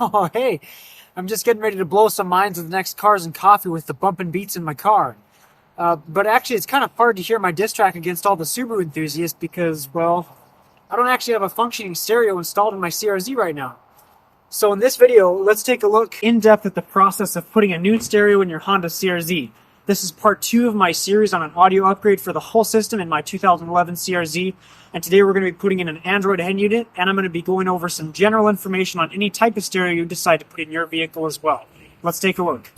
Oh, hey, I'm just getting ready to blow some minds with the next Cars and Coffee with the bumping beats in my car. But actually, it's kind of hard to hear my diss track against all the Subaru enthusiasts because, well, I don't actually have a functioning stereo installed in my CRZ right now. So in this video, let's take a look in depth at the process of putting a new stereo in your Honda CRZ. This is part 2 of my series on an audio upgrade for the whole system in my 2011 CRZ. And today we're going to be putting in an Android head unit, and I'm going to be going over some general information on any type of stereo you decide to put in your vehicle as well. Let's take a look.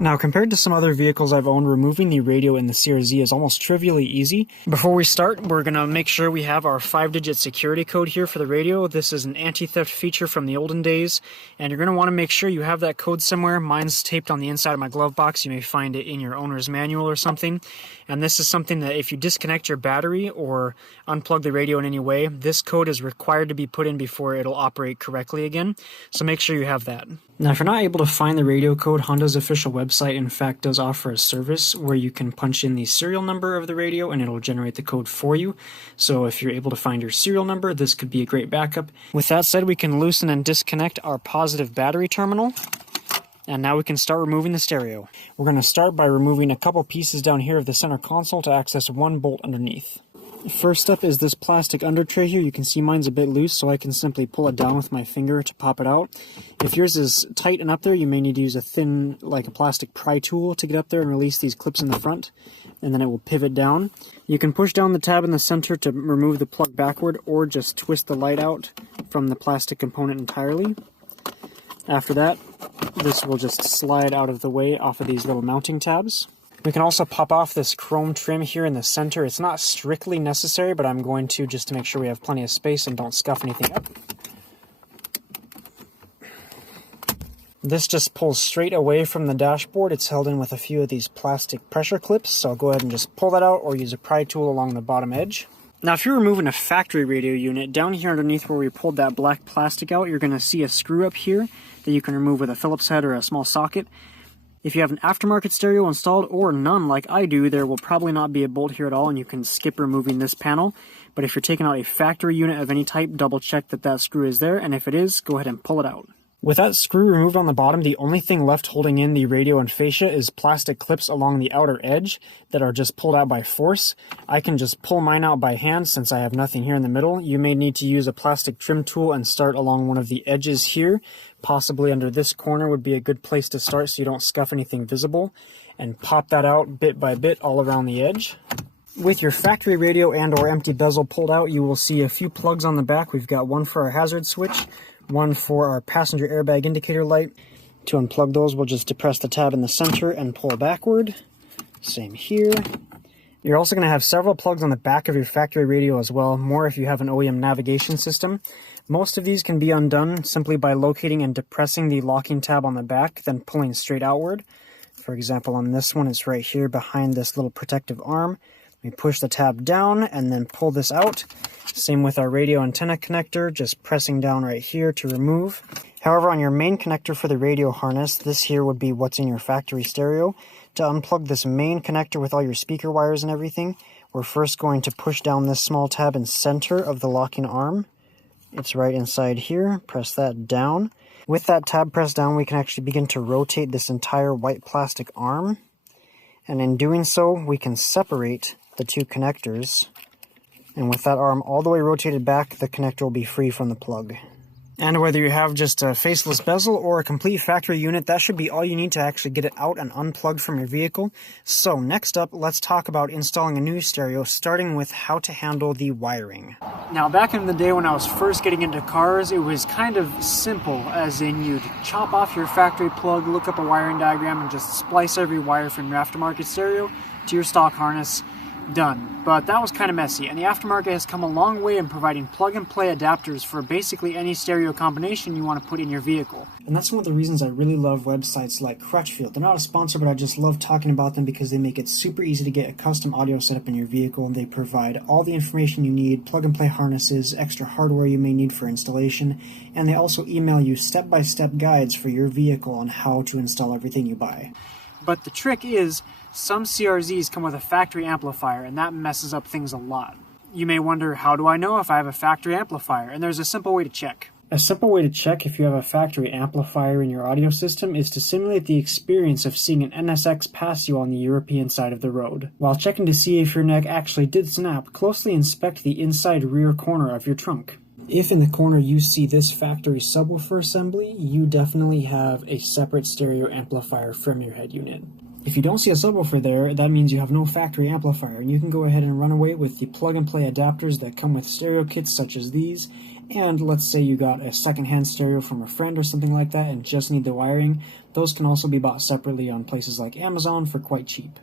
Now, compared to some other vehicles I've owned, removing the radio in the CRZ is almost trivially easy. Before we start, we're going to make sure we have our 5-digit security code here for the radio. This is an anti-theft feature from the olden days, and you're going to want to make sure you have that code somewhere. Mine's taped on the inside of my glove box. You may find it in your owner's manual or something. And this is something that if you disconnect your battery or unplug the radio in any way, this code is required to be put in before it'll operate correctly again. So make sure you have that. Now, if you're not able to find the radio code, Honda's official website, in fact, does offer a service where you can punch in the serial number of the radio and it'll generate the code for you. So if you're able to find your serial number, this could be a great backup. With that said, we can loosen and disconnect our positive battery terminal. And now we can start removing the stereo. We're going to start by removing a couple pieces down here of the center console to access one bolt underneath. First up is this plastic under tray here. You can see mine's a bit loose, so I can simply pull it down with my finger to pop it out. If yours is tight and up there, you may need to use a thin, like a plastic pry tool to get up there and release these clips in the front, and then it will pivot down. You can push down the tab in the center to remove the plug backward, or just twist the light out from the plastic component entirely. After that, this will just slide out of the way off of these little mounting tabs. We can also pop off this chrome trim here in the center. It's not strictly necessary, but I'm going to just to make sure we have plenty of space and don't scuff anything up. This just pulls straight away from the dashboard. It's held in with a few of these plastic pressure clips, so I'll go ahead and just pull that out or use a pry tool along the bottom edge. Now, if you're removing a factory radio unit, down here underneath where we pulled that black plastic out, you're going to see a screw up here that you can remove with a Phillips head or a small socket. If you have an aftermarket stereo installed or none like I do, there will probably not be a bolt here at all and you can skip removing this panel. But if you're taking out a factory unit of any type, double check that that screw is there, and if it is, go ahead and pull it out. With that screw removed on the bottom, the only thing left holding in the radio and fascia is plastic clips along the outer edge that are just pulled out by force. I can just pull mine out by hand since I have nothing here in the middle. You may need to use a plastic trim tool and start along one of the edges here. Possibly under this corner would be a good place to start so you don't scuff anything visible. And pop that out bit by bit all around the edge. With your factory radio and or empty bezel pulled out, you will see a few plugs on the back. We've got one for our hazard switch, one for our passenger airbag indicator light. To unplug those, we'll just depress the tab in the center and pull backward. Same here. You're also going to have several plugs on the back of your factory radio as well, more if you have an OEM navigation system. Most of these can be undone simply by locating and depressing the locking tab on the back, then pulling straight outward. For example, on this one, it's right here behind this little protective arm. We push the tab down and then pull this out. Same with our radio antenna connector, just pressing down right here to remove. However, on your main connector for the radio harness, this here would be what's in your factory stereo. To unplug this main connector with all your speaker wires and everything, we're first going to push down this small tab in center of the locking arm. It's right inside here. Press that down. With that tab pressed down, we can actually begin to rotate this entire white plastic arm. And in doing so, we can separate the two connectors, and with that arm all the way rotated back, the connector will be free from the plug. And whether you have just a faceless bezel or a complete factory unit, that should be all you need to actually get it out and unplugged from your vehicle. So next up, let's talk about installing a new stereo, starting with how to handle the wiring. Now, back in the day when I was first getting into cars, it was kind of simple, as in you'd chop off your factory plug, look up a wiring diagram, and just splice every wire from your aftermarket stereo to your stock harness. Done. But that was kind of messy, and the aftermarket has come a long way in providing plug-and-play adapters for basically any stereo combination you want to put in your vehicle. And that's one of the reasons I really love websites like Crutchfield. They're not a sponsor, but I just love talking about them because they make it super easy to get a custom audio setup in your vehicle, and they provide all the information you need, plug-and-play harnesses, extra hardware you may need for installation, and they also email you step-by-step guides for your vehicle on how to install everything you buy. But the trick is, some CRZs come with a factory amplifier, and that messes up things a lot. You may wonder, how do I know if I have a factory amplifier? And there's a simple way to check. A simple way to check if you have a factory amplifier in your audio system is to simulate the experience of seeing an NSX pass you on the European side of the road. While checking to see if your neck actually did snap, closely inspect the inside rear corner of your trunk. If in the corner you see this factory subwoofer assembly, you definitely have a separate stereo amplifier from your head unit. If you don't see a subwoofer there, that means you have no factory amplifier, and you can go ahead and run away with the plug-and-play adapters that come with stereo kits such as these, and let's say you got a second-hand stereo from a friend or something like that and just need the wiring, those can also be bought separately on places like Amazon for quite cheap.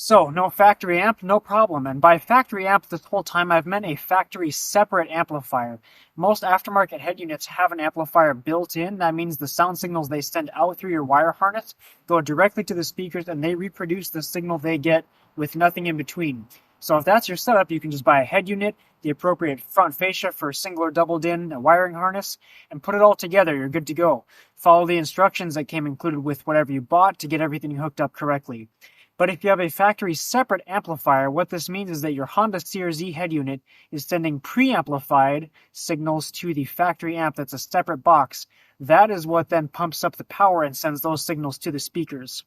So, no factory amp, no problem. And by factory amp, this whole time I've meant a factory separate amplifier. Most aftermarket head units have an amplifier built in. That means the sound signals they send out through your wire harness go directly to the speakers and they reproduce the signal they get with nothing in between. So if that's your setup, you can just buy a head unit, the appropriate front fascia for single or double DIN, a wiring harness, and put it all together. You're good to go. Follow the instructions that came included with whatever you bought to get everything hooked up correctly. But if you have a factory separate amplifier, what this means is that your Honda CRZ head unit is sending preamplified signals to the factory amp that's a separate box. That is what then pumps up the power and sends those signals to the speakers.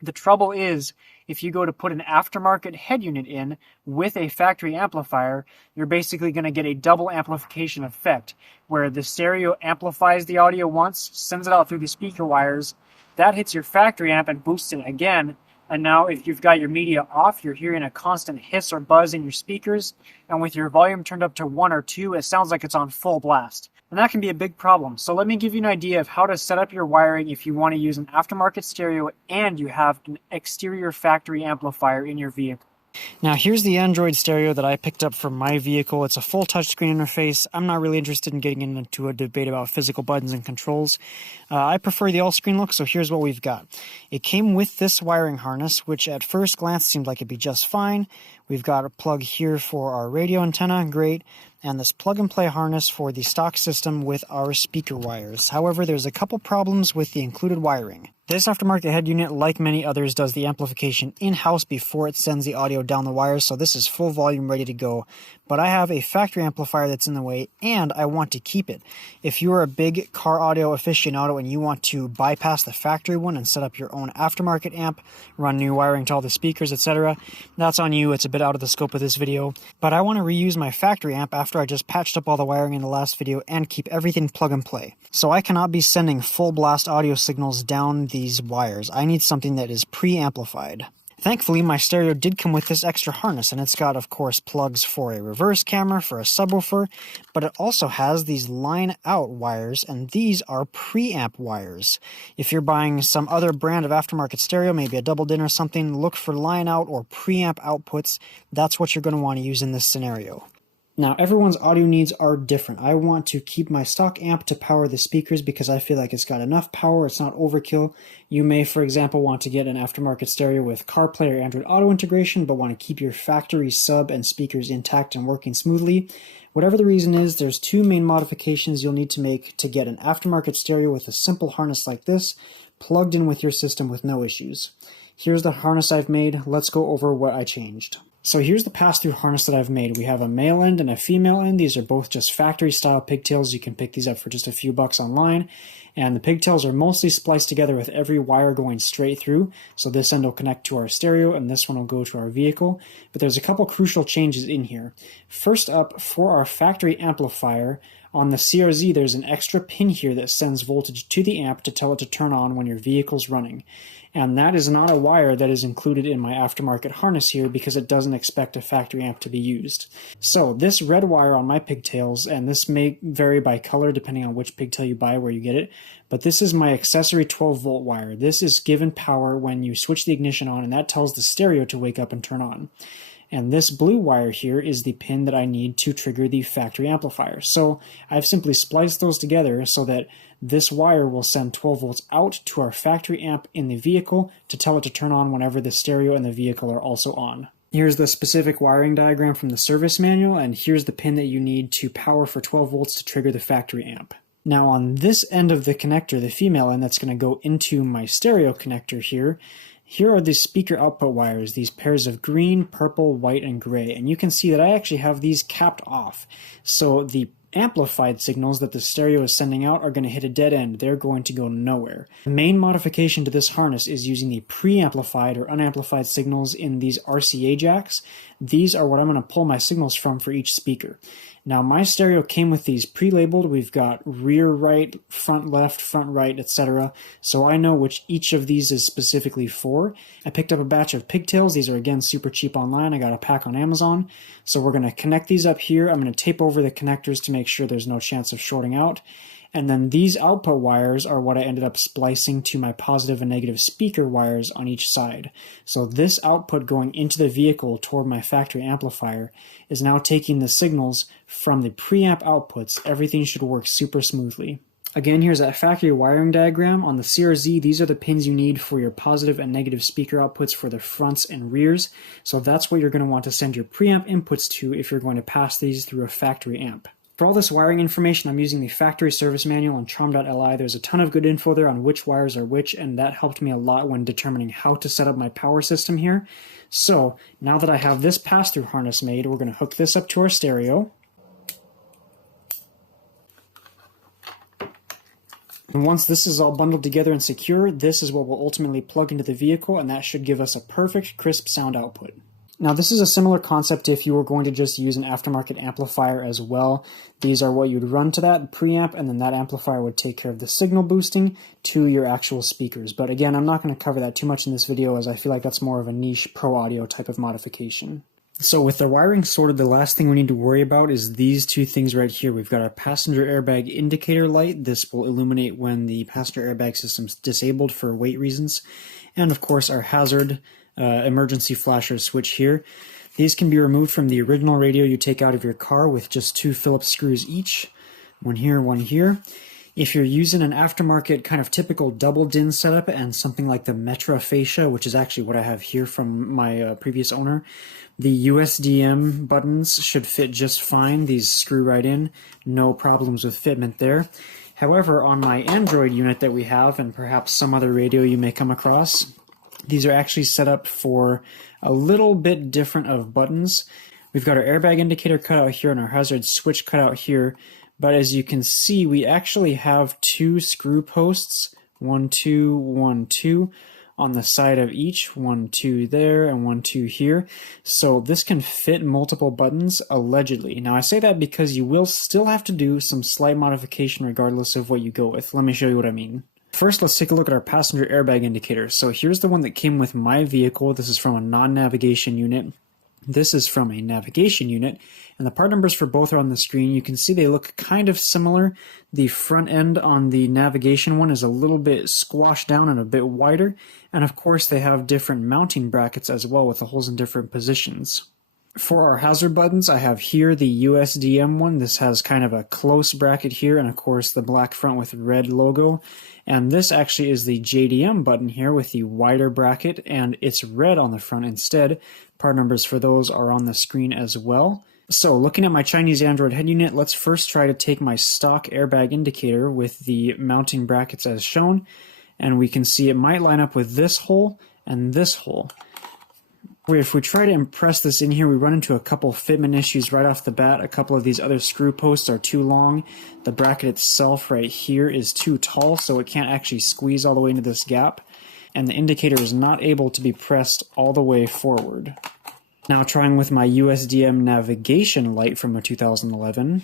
The trouble is, if you go to put an aftermarket head unit in with a factory amplifier, you're basically going to get a double amplification effect, where the stereo amplifies the audio once, sends it out through the speaker wires, that hits your factory amp and boosts it again. And now if you've got your media off, you're hearing a constant hiss or buzz in your speakers, and with your volume turned up to 1 or 2, it sounds like it's on full blast. And that can be a big problem. So let me give you an idea of how to set up your wiring if you want to use an aftermarket stereo and you have an exterior factory amplifier in your vehicle. Now here's the Android stereo that I picked up from my vehicle. It's a full touchscreen interface. I'm not really interested in getting into a debate about physical buttons and controls. I prefer the all-screen look, so here's what we've got. It came with this wiring harness, which at first glance seemed like it'd be just fine. We've got a plug here for our radio antenna, great, and this plug-and-play harness for the stock system with our speaker wires. However, there's a couple problems with the included wiring. This aftermarket head unit, like many others, does the amplification in-house before it sends the audio down the wires, so this is full volume ready to go. But I have a factory amplifier that's in the way, and I want to keep it. If you are a big car audio aficionado and you want to bypass the factory one and set up your own aftermarket amp, run new wiring to all the speakers, etc., that's on you. It's a bit out of the scope of this video. But I want to reuse my factory amp after I just patched up all the wiring in the last video and keep everything plug and play. So I cannot be sending full blast audio signals down these wires. I need something that is pre-amplified. Thankfully, my stereo did come with this extra harness, and it's got, of course, plugs for a reverse camera, for a subwoofer, but it also has these line-out wires, and these are preamp wires. If you're buying some other brand of aftermarket stereo, maybe a double DIN or something, look for line-out or preamp outputs. That's what you're going to want to use in this scenario. Now, everyone's audio needs are different. I want to keep my stock amp to power the speakers because I feel like it's got enough power, it's not overkill. You may, for example, want to get an aftermarket stereo with CarPlay or Android Auto integration, but want to keep your factory sub and speakers intact and working smoothly. Whatever the reason is, there's two main modifications you'll need to make to get an aftermarket stereo with a simple harness like this, plugged in with your system with no issues. Here's the harness I've made. Let's go over what I changed. So here's the pass-through harness that I've made. We have a male end and a female end. These are both just factory-style pigtails. You can pick these up for just a few bucks online. And the pigtails are mostly spliced together with every wire going straight through. So this end will connect to our stereo, and this one will go to our vehicle. But there's a couple crucial changes in here. First up, for our factory amplifier, on the CRZ, there's an extra pin here that sends voltage to the amp to tell it to turn on when your vehicle's running. And that is not a wire that is included in my aftermarket harness here because it doesn't expect a factory amp to be used. So this red wire on my pigtails, and this may vary by color depending on which pigtail you buy, where you get it, but this is my accessory 12-volt wire. This is given power when you switch the ignition on, and that tells the stereo to wake up and turn on. And this blue wire here is the pin that I need to trigger the factory amplifier. So I've simply spliced those together so that this wire will send 12 volts out to our factory amp in the vehicle to tell it to turn on whenever the stereo and the vehicle are also on. Here's the specific wiring diagram from the service manual, and here's the pin that you need to power for 12 volts to trigger the factory amp. Now on this end of the connector, the female end that's going to go into my stereo connector here, Here are the speaker output wires, these pairs of green, purple, white, and gray, and you can see that I actually have these capped off. So the amplified signals that the stereo is sending out are going to hit a dead end. They're going to go nowhere. The main modification to this harness is using the preamplified or unamplified signals in these RCA jacks. These are what I'm going to pull my signals from for each speaker. Now my stereo came with these pre-labeled. We've got rear right, front left, front right, etc. So I know which each of these is specifically for. I picked up a batch of pigtails. These are again super cheap online. I got a pack on Amazon. So we're going to connect these up here. I'm going to tape over the connectors to make sure there's no chance of shorting out. And then these output wires are what I ended up splicing to my positive and negative speaker wires on each side. So this output going into the vehicle toward my factory amplifier is now taking the signals from the preamp outputs. Everything should work super smoothly. Again, here's that factory wiring diagram. On the CRZ, these are the pins you need for your positive and negative speaker outputs for the fronts and rears. So that's what you're going to want to send your preamp inputs to if you're going to pass these through a factory amp. For all this wiring information, I'm using the factory service manual on charm.li. There's a ton of good info there on which wires are which, and that helped me a lot when determining how to set up my power system here. So now that I have this pass-through harness made, we're going to hook this up to our stereo. And once this is all bundled together and secure, this is what will ultimately plug into the vehicle, and that should give us a perfect, crisp sound output. Now this is a similar concept if you were going to just use an aftermarket amplifier as well. These are what you'd run to that preamp, and then that amplifier would take care of the signal boosting to your actual speakers. But again, I'm not going to cover that too much in this video, as I feel like that's more of a niche pro audio type of modification. So with the wiring sorted, the last thing we need to worry about is these two things right here. We've got our passenger airbag indicator light. This will illuminate when the passenger airbag system's disabled for weight reasons. And of course our hazard emergency flasher switch here. These can be removed from the original radio you take out of your car with just 2 Phillips screws each. One here, one here. If you're using an aftermarket kind of typical double DIN setup and something like the Metra fascia, which is actually what I have here from my previous owner, the USDM buttons should fit just fine. These screw right in. No problems with fitment there. However, on my Android unit that we have, and perhaps some other radio you may come across, these are actually set up for a little bit different of buttons. We've got our airbag indicator cut out here and our hazard switch cut out here, but as you can see, we actually have 2 screw posts, 1, 2, 1, 2, on the side of each, 1, 2 there, and 1, 2 here. So this can fit multiple buttons, allegedly. Now I say that because you will still have to do some slight modification regardless of what you go with. Let me show you what I mean. First, let's take a look at our passenger airbag indicator. So here's the one that came with my vehicle. This is from a non-navigation unit. This is from a navigation unit, and the part numbers for both are on the screen. You can see they look kind of similar. The front end on the navigation one is a little bit squashed down and a bit wider, and of course they have different mounting brackets as well with the holes in different positions. For our hazard buttons, I have here the USDM one. This has kind of a close bracket here, and of course the black front with red logo. And this actually is the JDM button here with the wider bracket, and it's red on the front instead. Part numbers for those are on the screen as well. So looking at my Chinese Android head unit, let's first try to take my stock airbag indicator with the mounting brackets as shown, and we can see it might line up with this hole and this hole. If we try to impress this in here, we run into a couple fitment issues right off the bat. A couple of these other screw posts are too long. The bracket itself right here is too tall, so it can't actually squeeze all the way into this gap. And the indicator is not able to be pressed all the way forward. Now trying with my USDM navigation light from a 2011.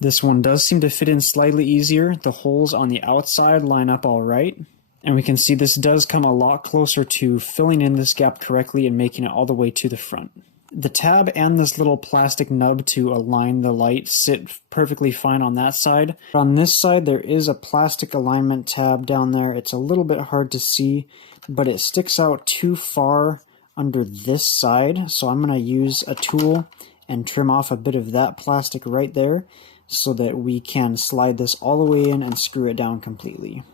This one does seem to fit in slightly easier. The holes on the outside line up all right. And we can see this does come a lot closer to filling in this gap correctly and making it all the way to the front. The tab and this little plastic nub to align the light sit perfectly fine on that side. On this side there is a plastic alignment tab down there. It's a little bit hard to see, but it sticks out too far under this side. So I'm going to use a tool and trim off a bit of that plastic right there so that we can slide this all the way in and screw it down completely.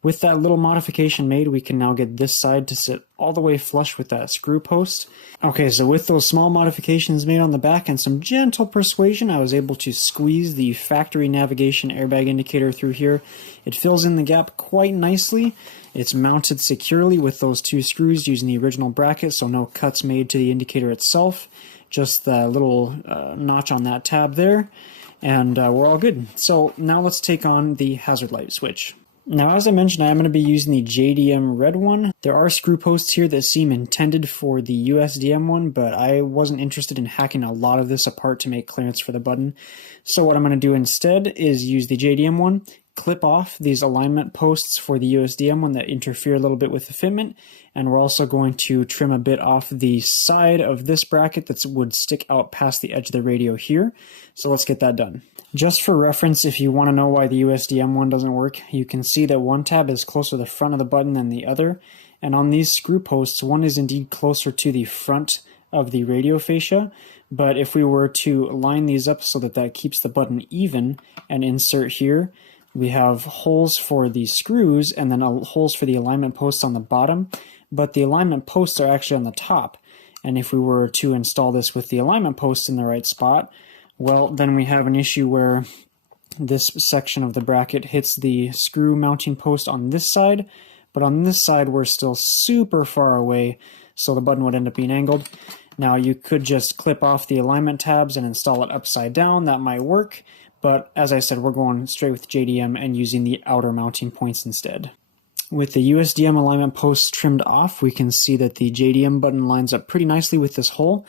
With that little modification made, we can now get this side to sit all the way flush with that screw post. Okay, so with those small modifications made on the back and some gentle persuasion, I was able to squeeze the factory navigation airbag indicator through here. It fills in the gap quite nicely. It's mounted securely with those 2 screws using the original bracket, so no cuts made to the indicator itself. Just the little notch on that tab there, and we're all good. So now let's take on the hazard light switch. Now, as I mentioned, I am going to be using the JDM red one. There are screw posts here that seem intended for the USDM one, but I wasn't interested in hacking a lot of this apart to make clearance for the button. So what I'm going to do instead is use the JDM one, clip off these alignment posts for the USDM one that interfere a little bit with the fitment, and we're also going to trim a bit off the side of this bracket that would stick out past the edge of the radio here. So let's get that done. Just for reference, if you want to know why the USDM one doesn't work, you can see that one tab is closer to the front of the button than the other, and on these screw posts, one is indeed closer to the front of the radio fascia, but if we were to line these up so that that keeps the button even and insert here, we have holes for the screws and then holes for the alignment posts on the bottom, but the alignment posts are actually on the top, and if we were to install this with the alignment posts in the right spot, well, then we have an issue where this section of the bracket hits the screw mounting post on this side, but on this side we're still super far away, so the button would end up being angled. Now you could just clip off the alignment tabs and install it upside down, that might work, but as I said, we're going straight with JDM and using the outer mounting points instead. With the USDM alignment posts trimmed off, we can see that the JDM button lines up pretty nicely with this hole.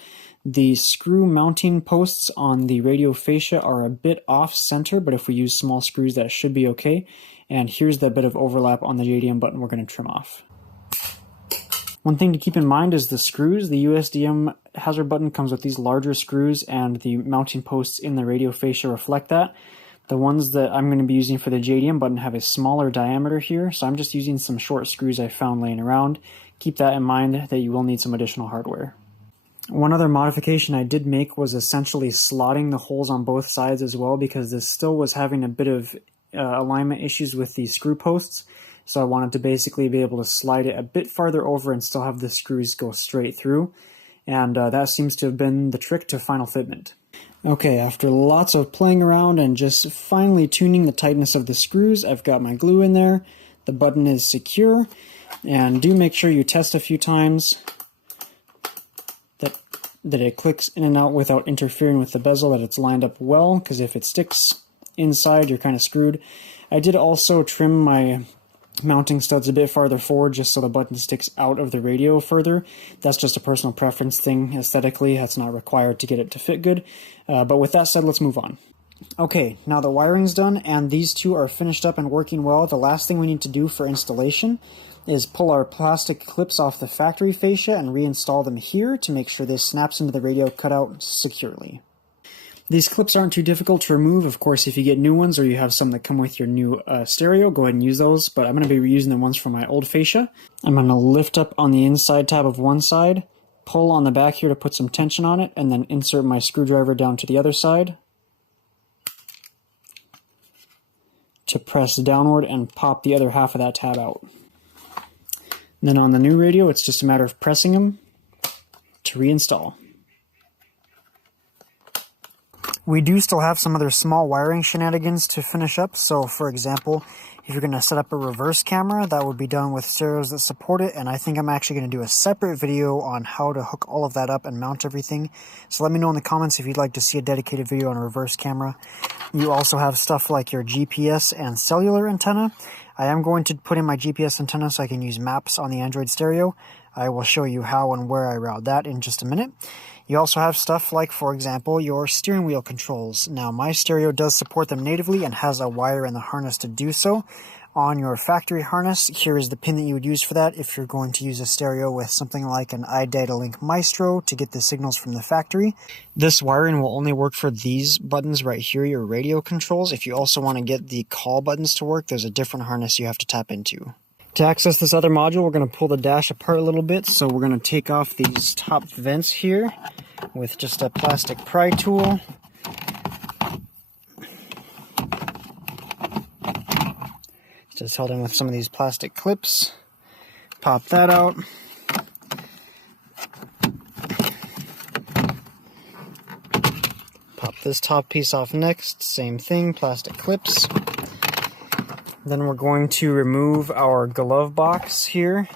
The screw mounting posts on the radio fascia are a bit off center, but if we use small screws that should be okay. And here's the bit of overlap on the JDM button we're going to trim off. One thing to keep in mind is the screws. The USDM hazard button comes with these larger screws and the mounting posts in the radio fascia reflect that. The ones that I'm going to be using for the JDM button have a smaller diameter here, so I'm just using some short screws I found laying around. Keep that in mind that you will need some additional hardware. One other modification I did make was essentially slotting the holes on both sides as well, because this still was having a bit of alignment issues with the screw posts. So I wanted to basically be able to slide it a bit farther over and still have the screws go straight through. And that seems to have been the trick to final fitment. Okay, after lots of playing around and just finally tuning the tightness of the screws, I've got my glue in there. The button is secure. And do make sure you test a few times that it clicks in and out without interfering with the bezel, that it's lined up well, because if it sticks inside, you're kind of screwed. I did also trim my mounting studs a bit farther forward just so the button sticks out of the radio further. That's just a personal preference thing. Aesthetically, that's not required to get it to fit good. But with that said, let's move on. Okay, now the wiring's done and these two are finished up and working well. The last thing we need to do for installation is pull our plastic clips off the factory fascia and reinstall them here to make sure this snaps into the radio cutout securely. These clips aren't too difficult to remove. Of course, if you get new ones or you have some that come with your new stereo, go ahead and use those, but I'm going to be reusing the ones from my old fascia. I'm going to lift up on the inside tab of one side, pull on the back here to put some tension on it, and then insert my screwdriver down to the other side to press downward and pop the other half of that tab out. And then on the new radio, it's just a matter of pressing them to reinstall. We do still have some other small wiring shenanigans to finish up. So for example, if you're going to set up a reverse camera, that would be done with stereos that support it. And I think I'm actually going to do a separate video on how to hook all of that up and mount everything. So let me know in the comments if you'd like to see a dedicated video on a reverse camera. You also have stuff like your GPS and cellular antenna. I am going to put in my GPS antenna so I can use maps on the Android stereo. I will show you how and where I route that in just a minute. You also have stuff like, for example, your steering wheel controls. Now, my stereo does support them natively and has a wire in the harness to do so. On your factory harness, here is the pin that you would use for that if you're going to use a stereo with something like an iData-Link Maestro to get the signals from the factory. This wiring will only work for these buttons right here, your radio controls. If you also want to get the call buttons to work, there's a different harness you have to tap into. To access this other module, we're going to pull the dash apart a little bit. So we're going to take off these top vents here with just a plastic pry tool. Just a it's held in with some of these plastic clips. Pop that out. Pop this top piece off next, same thing, plastic clips. Then we're going to remove our glove box here.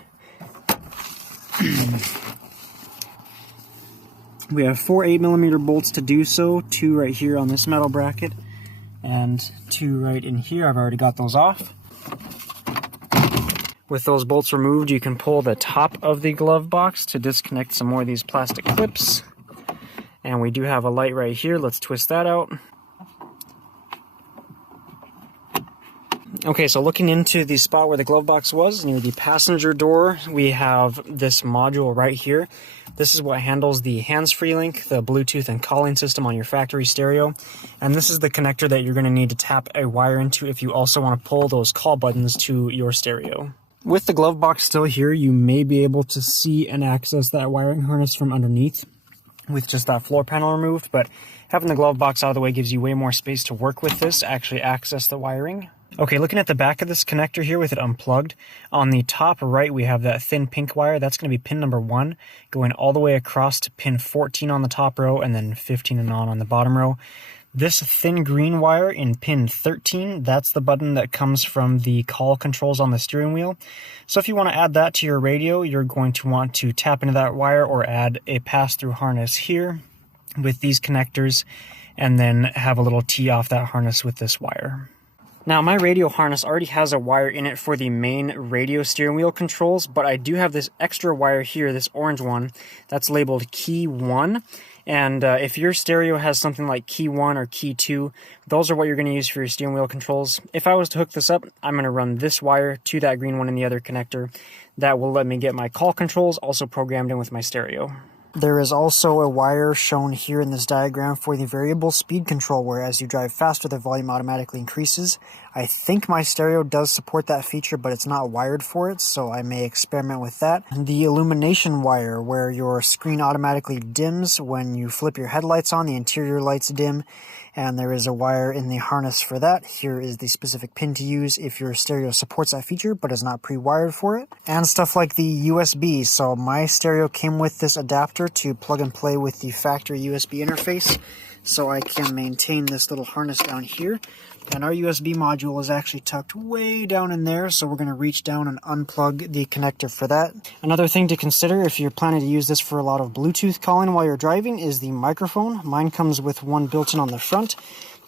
We have 4 8mm bolts to do so, 2 right here on this metal bracket, and 2 right in here. I've already got those off. With those bolts removed, you can pull the top of the glove box to disconnect some more of these plastic clips. And we do have a light right here. Let's twist that out. Okay, so looking into the spot where the glove box was, near the passenger door, we have this module right here. This is what handles the hands-free link, the Bluetooth and calling system on your factory stereo. And this is the connector that you're going to need to tap a wire into if you also want to pull those call buttons to your stereo. With the glove box still here, you may be able to see and access that wiring harness from underneath with just that floor panel removed, but having the glove box out of the way gives you way more space to work with this, actually access the wiring. Okay, looking at the back of this connector here with it unplugged, on the top right we have that thin pink wire. That's going to be pin number 1, going all the way across to pin 14 on the top row and then 15 and on the bottom row. This thin green wire in pin 13, that's the button that comes from the call controls on the steering wheel. So if you want to add that to your radio, you're going to want to tap into that wire or add a pass-through harness here with these connectors and then have a little tee off that harness with this wire. Now, my radio harness already has a wire in it for the main radio steering wheel controls, but I do have this extra wire here, this orange one, that's labeled key 1. And if your stereo has something like key 1 or key 2, those are what you're going to use for your steering wheel controls. If I was to hook this up, I'm going to run this wire to that green one in the other connector. That will let me get my call controls also programmed in with my stereo. There is also a wire shown here in this diagram for the variable speed control, where as you drive faster, the volume automatically increases. I think my stereo does support that feature, but it's not wired for it, so I may experiment with that. The illumination wire, where your screen automatically dims when you flip your headlights on, the interior lights dim, and there is a wire in the harness for that. Here is the specific pin to use if your stereo supports that feature but is not pre-wired for it. And stuff like the USB. So my stereo came with this adapter to plug and play with the factory USB interface, so I can maintain this little harness down here. And our USB module is actually tucked way down in there, so we're going to reach down and unplug the connector for that. Another thing to consider if you're planning to use this for a lot of Bluetooth calling while you're driving is the microphone. Mine comes with one built in on the front,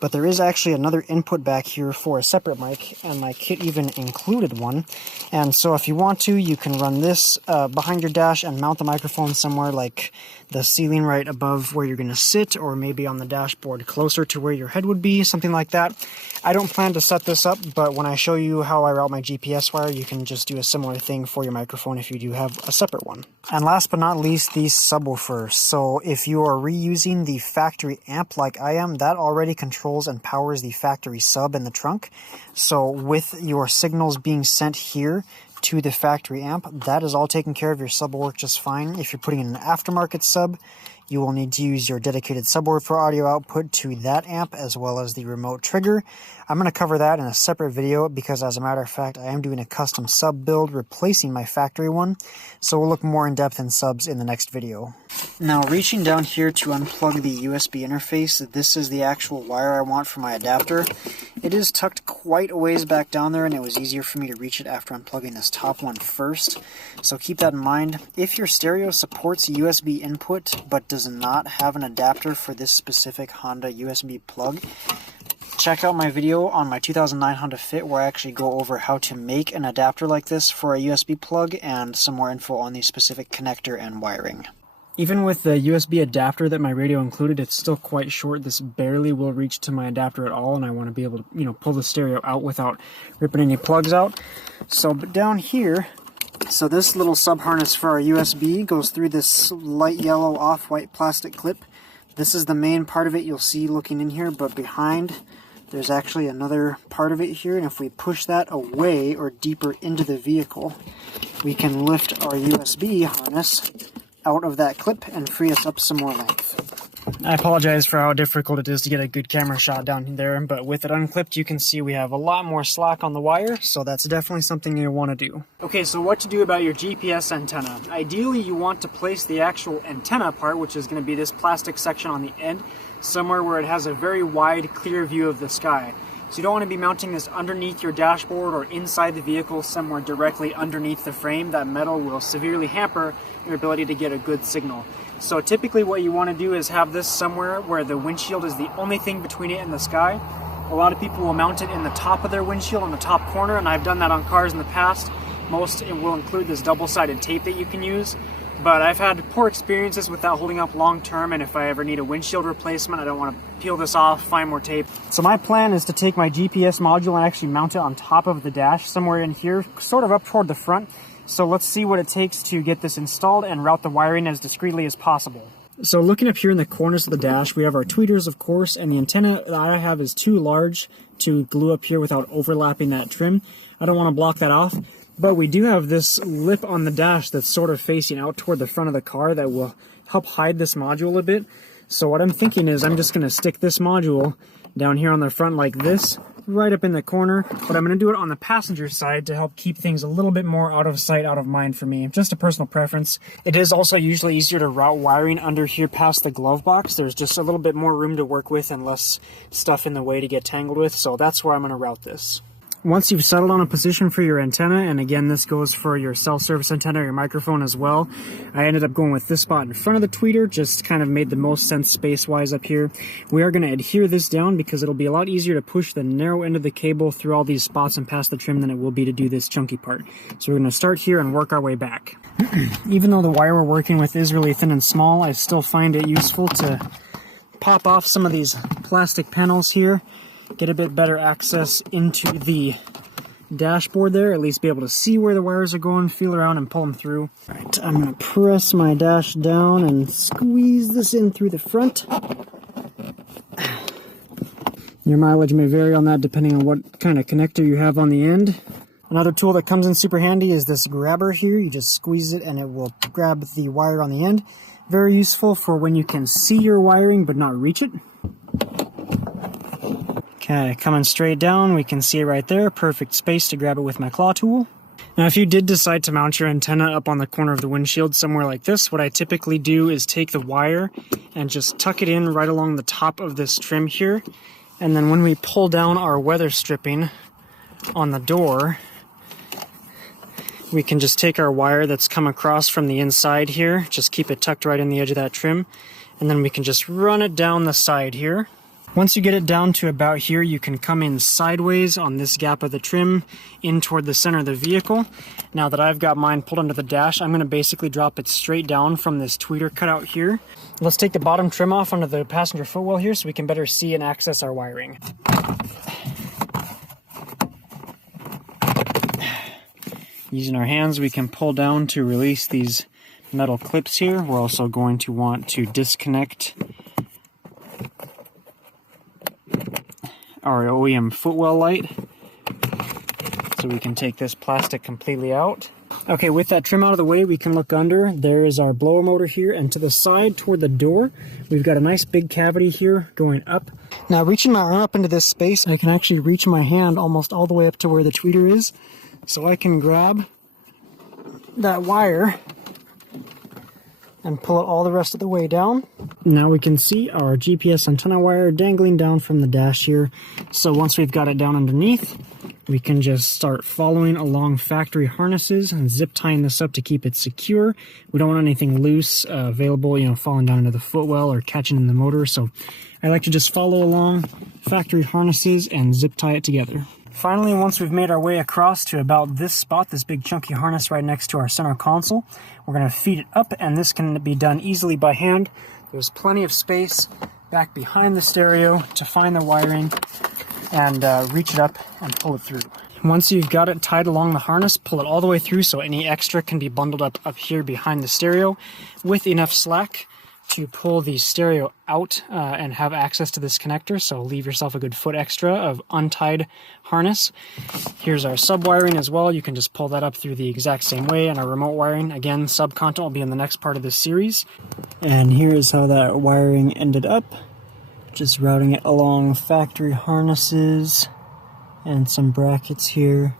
but there is actually another input back here for a separate mic, and my kit even included one. And so if you want to, you can run this behind your dash and mount the microphone somewhere like the ceiling right above where you're going to sit, or maybe on the dashboard closer to where your head would be, something like that. I don't plan to set this up, but when I show you how I route my GPS wire, you can just do a similar thing for your microphone if you do have a separate one. And last but not least, these subwoofers. So if you are reusing the factory amp like I am, that already controls and powers the factory sub in the trunk. So with your signals being sent here to the factory amp, that is all taken care of. Your sub will work just fine. If you're putting in an aftermarket sub, you will need to use your dedicated subwoofer audio output to that amp, as well as the remote trigger. I'm going to cover that in a separate video because, as a matter of fact, I am doing a custom sub build replacing my factory one, so we'll look more in depth in subs in the next video. Now, reaching down here to unplug the USB interface, this is the actual wire I want for my adapter. It is tucked quite a ways back down there, and it was easier for me to reach it after unplugging this top one first, so keep that in mind. If your stereo supports USB input but does not have an adapter for this specific Honda USB plug, check out my video on my 2009 Honda Fit where I actually go over how to make an adapter like this for a USB plug and some more info on the specific connector and wiring. Even with the USB adapter that my radio included, it's still quite short. This barely will reach to my adapter at all, and I want to be able to, pull the stereo out without ripping any plugs out. So, but down here, so this little sub harness for our USB goes through this light yellow off-white plastic clip. This is the main part of it you'll see looking in here, but behind there's actually another part of it here, and if we push that away or deeper into the vehicle, we can lift our USB harness out of that clip and free us up some more length. I apologize for how difficult it is to get a good camera shot down there, but with it unclipped, you can see we have a lot more slack on the wire, so that's definitely something you want to do. Okay, so what to do about your GPS antenna. Ideally, you want to place the actual antenna part, which is going to be this plastic section on the end, somewhere where it has a very wide, clear view of the sky. So you don't want to be mounting this underneath your dashboard or inside the vehicle somewhere directly underneath the frame. That metal will severely hamper your ability to get a good signal. So typically what you want to do is have this somewhere where the windshield is the only thing between it and the sky. A lot of people will mount it in the top of their windshield on the top corner, and I've done that on cars in the past. Most it will include this double-sided tape that you can use, but I've had poor experiences with that holding up long term, and if I ever need a windshield replacement, I don't want to peel this off, find more tape. So my plan is to take my GPS module and actually mount it on top of the dash somewhere in here, sort of up toward the front. So let's see what it takes to get this installed and route the wiring as discreetly as possible. So looking up here in the corners of the dash, we have our tweeters, of course, and the antenna that I have is too large to glue up here without overlapping that trim. I don't want to block that off, but we do have this lip on the dash that's sort of facing out toward the front of the car that will help hide this module a bit. So what I'm thinking is I'm just going to stick this module down here on the front like this, right up in the corner, but I'm going to do it on the passenger side to help keep things a little bit more out of sight, out of mind for me. Just a personal preference. It is also usually easier to route wiring under here past the glove box. There's just a little bit more room to work with and less stuff in the way to get tangled with, so that's where I'm going to route this. Once you've settled on a position for your antenna, and again this goes for your self-service antenna, your microphone as well, I ended up going with this spot in front of the tweeter, just kind of made the most sense space-wise up here. We are going to adhere this down because it'll be a lot easier to push the narrow end of the cable through all these spots and past the trim than it will be to do this chunky part. So we're going to start here and work our way back. Even though the wire we're working with is really thin and small, I still find it useful to pop off some of these plastic panels here, get a bit better access into the dashboard there, at least be able to see where the wires are going, feel around and pull them through. All right, I'm going to press my dash down and squeeze this in through the front. Your mileage may vary on that depending on what kind of connector you have on the end. Another tool that comes in super handy is this grabber here. You just squeeze it and it will grab the wire on the end. Very useful for when you can see your wiring but not reach it. Okay, coming straight down, we can see it right there. Perfect space to grab it with my claw tool. Now, if you did decide to mount your antenna up on the corner of the windshield somewhere like this, what I typically do is take the wire and just tuck it in right along the top of this trim here. And then when we pull down our weather stripping on the door, we can just take our wire that's come across from the inside here, just keep it tucked right in the edge of that trim, and then we can just run it down the side here. Once you get it down to about here, you can come in sideways on this gap of the trim in toward the center of the vehicle. Now that I've got mine pulled under the dash, I'm going to basically drop it straight down from this tweeter cutout here. Let's take the bottom trim off under the passenger footwell here so we can better see and access our wiring. Using our hands, we can pull down to release these metal clips here. We're also going to want to disconnect our OEM footwell light so we can take this plastic completely out. Okay, with that trim out of the way, we can look under. There is our blower motor here, and to the side toward the door, we've got a nice big cavity here going up. Now, reaching my arm up into this space, I can actually reach my hand almost all the way up to where the tweeter is, so I can grab that wire and pull it all the rest of the way down. Now we can see our GPS antenna wire dangling down from the dash here. So once we've got it down underneath, we can just start following along factory harnesses and zip tying this up to keep it secure. We don't want anything loose available, falling down into the footwell or catching in the motor. So I like to just follow along factory harnesses and zip tie it together. Finally, once we've made our way across to about this spot, this big chunky harness right next to our center console, we're going to feed it up, and this can be done easily by hand. There's plenty of space back behind the stereo to find the wiring and reach it up and pull it through. Once you've got it tied along the harness, pull it all the way through so any extra can be bundled up here behind the stereo with enough slack to pull the stereo out and have access to this connector, so leave yourself a good foot extra of untied harness. Here's our sub wiring as well. You can just pull that up through the exact same way, and our remote wiring, again, sub content will be in the next part of this series. And here is how that wiring ended up. Just routing it along factory harnesses and some brackets here.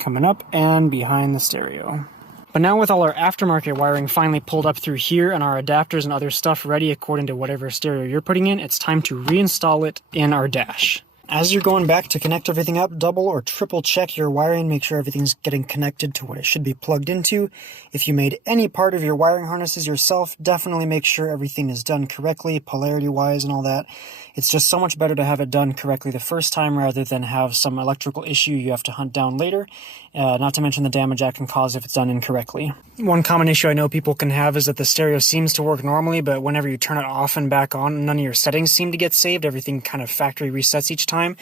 Coming up and behind the stereo. But now with all our aftermarket wiring finally pulled up through here and our adapters and other stuff ready according to whatever stereo you're putting in, it's time to reinstall it in our dash. As you're going back to connect everything up, double or triple check your wiring, make sure everything's getting connected to what it should be plugged into. If you made any part of your wiring harnesses yourself, definitely make sure everything is done correctly, polarity-wise and all that. It's just so much better to have it done correctly the first time rather than have some electrical issue you have to hunt down later, not to mention the damage that can cause if it's done incorrectly. One common issue I know people can have is that the stereo seems to work normally, but whenever you turn it off and back on, none of your settings seem to get saved. Everything kind of factory resets each time.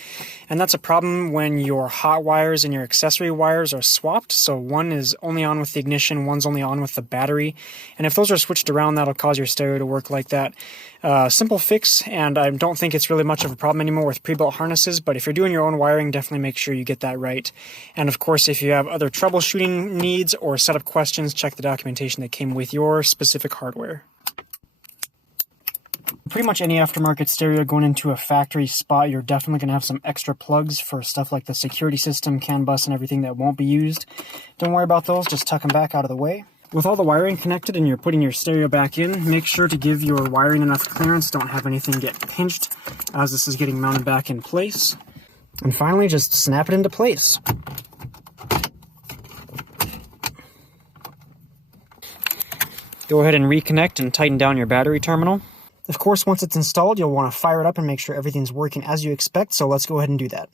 And that's a problem when your hot wires and your accessory wires are swapped. So one is only on with the ignition, one's only on with the battery. And if those are switched around, that'll cause your stereo to work like that. Simple fix, and I don't think it's really much of a problem anymore with pre-built harnesses, but if you're doing your own wiring, definitely make sure you get that right. And of course, if you have other troubleshooting needs or setup questions, check the documentation that came with your specific hardware. Pretty much any aftermarket stereo going into a factory spot, you're definitely going to have some extra plugs for stuff like the security system, CAN bus, and everything that won't be used. Don't worry about those, just tuck them back out of the way. With all the wiring connected and you're putting your stereo back in, make sure to give your wiring enough clearance. Don't have anything get pinched as this is getting mounted back in place. And finally, just snap it into place. Go ahead and reconnect and tighten down your battery terminal. Of course, once it's installed, you'll want to fire it up and make sure everything's working as you expect, so let's go ahead and do that.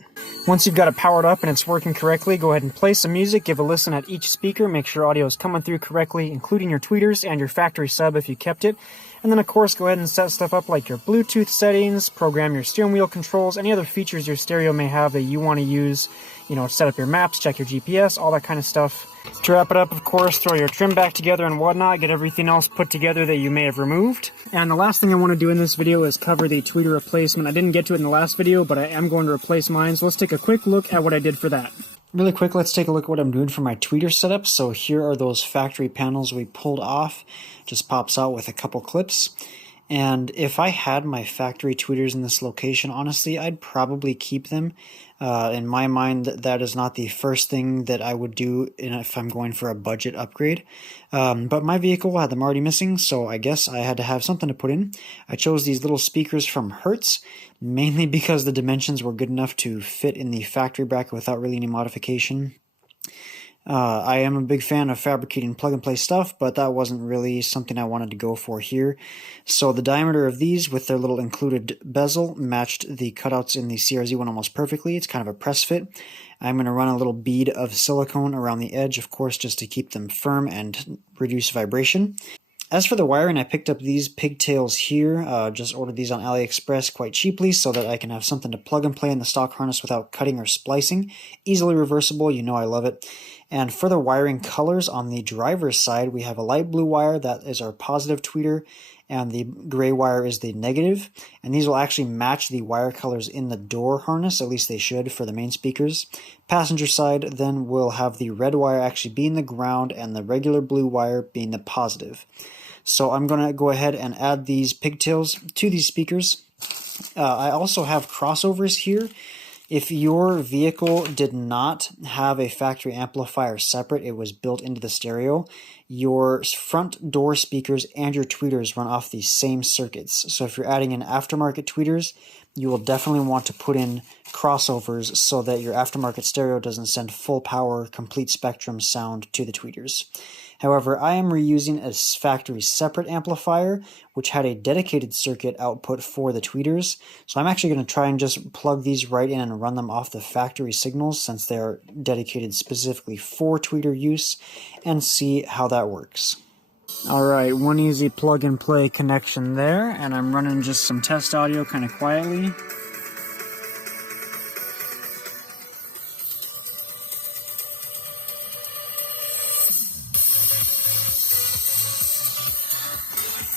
Once you've got it powered up and it's working correctly, go ahead and play some music, give a listen at each speaker, make sure audio is coming through correctly, including your tweeters and your factory sub if you kept it. And then, of course, go ahead and set stuff up like your Bluetooth settings, program your steering wheel controls, any other features your stereo may have that you want to use. You know, set up your maps, check your GPS, all that kind of stuff. To wrap it up, of course, throw your trim back together and whatnot, get everything else put together that you may have removed. And the last thing I want to do in this video is cover the tweeter replacement. I didn't get to it in the last video, but I am going to replace mine, so let's take a quick look at what I did for that. Really quick, let's take a look at what I'm doing for my tweeter setup. So here are those factory panels we pulled off. Just pops out with a couple clips. And if I had my factory tweeters in this location, honestly, I'd probably keep them. In my mind, that is not the first thing that I would do if I'm going for a budget upgrade. But my vehicle had them already missing, so I guess I had to have something to put in. I chose these little speakers from Hertz, mainly because the dimensions were good enough to fit in the factory bracket without really any modification. I am a big fan of fabricating plug-and-play stuff, but that wasn't really something I wanted to go for here. So the diameter of these, with their little included bezel, matched the cutouts in the CRZ one almost perfectly. It's kind of a press fit. I'm going to run a little bead of silicone around the edge, of course, just to keep them firm and reduce vibration. As for the wiring, I picked up these pigtails here, just ordered these on AliExpress quite cheaply so that I can have something to plug and play in the stock harness without cutting or splicing. Easily reversible, you know I love it. And for the wiring colors, on the driver's side, we have a light blue wire that is our positive tweeter, and the gray wire is the negative. And these will actually match the wire colors in the door harness, at least they should for the main speakers. Passenger side then will have the red wire actually being the ground and the regular blue wire being the positive. So I'm going to go ahead and add these pigtails to these speakers. I also have crossovers here. If your vehicle did not have a factory amplifier separate, it was built into the stereo, your front door speakers and your tweeters run off the same circuits. So if you're adding in aftermarket tweeters, you will definitely want to put in crossovers so that your aftermarket stereo doesn't send full power, complete spectrum sound to the tweeters. However, I am reusing a factory separate amplifier, which had a dedicated circuit output for the tweeters. So I'm actually going to try and just plug these right in and run them off the factory signals since they're dedicated specifically for tweeter use and see how that works. Alright, one easy plug and play connection there, and I'm running just some test audio kind of quietly.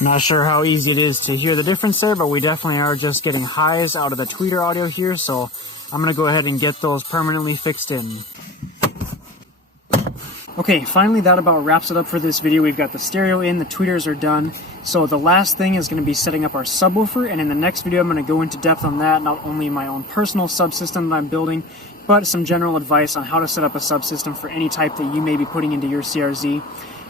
Not sure how easy it is to hear the difference there, but we definitely are just getting highs out of the tweeter audio here, so I'm going to go ahead and get those permanently fixed in. Okay, finally that about wraps it up for this video. We've got the stereo in, the tweeters are done. So the last thing is going to be setting up our subwoofer, and in the next video I'm going to go into depth on that, not only my own personal subsystem that I'm building, but some general advice on how to set up a subsystem for any type that you may be putting into your CRZ.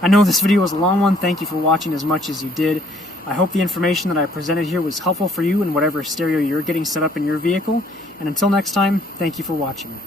I know this video was a long one. Thank you for watching as much as you did. I hope the information that I presented here was helpful for you in whatever stereo you're getting set up in your vehicle. And until next time, thank you for watching.